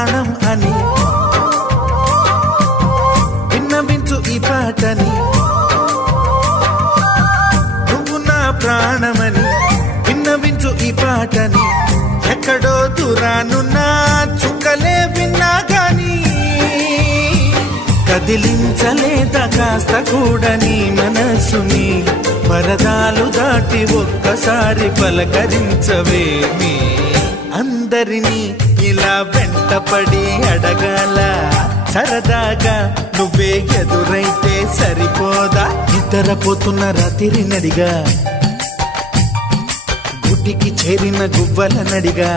ప్రాణం అని విన్నవించు ఈ పాటని. నువ్వు నా ప్రాణమని విన్నవించు ఈ పాటని. ఎక్కడో దూరానున్నా చుక్కలే విన్నా గాని కదిలించలేదా కాస్త కూడా నీ మనసుని. పరదాలు దాటి ఒక్కసారి పలకరించవేమి. అందరినీ ఇలా వెంటపడి అడగాల సరదాగా నువ్వే ఎదురైతే సరిపోదా. నిద్రపోతున్న రాత్రి నడిగా గుడికి చేరిన గువ్వల నడిగా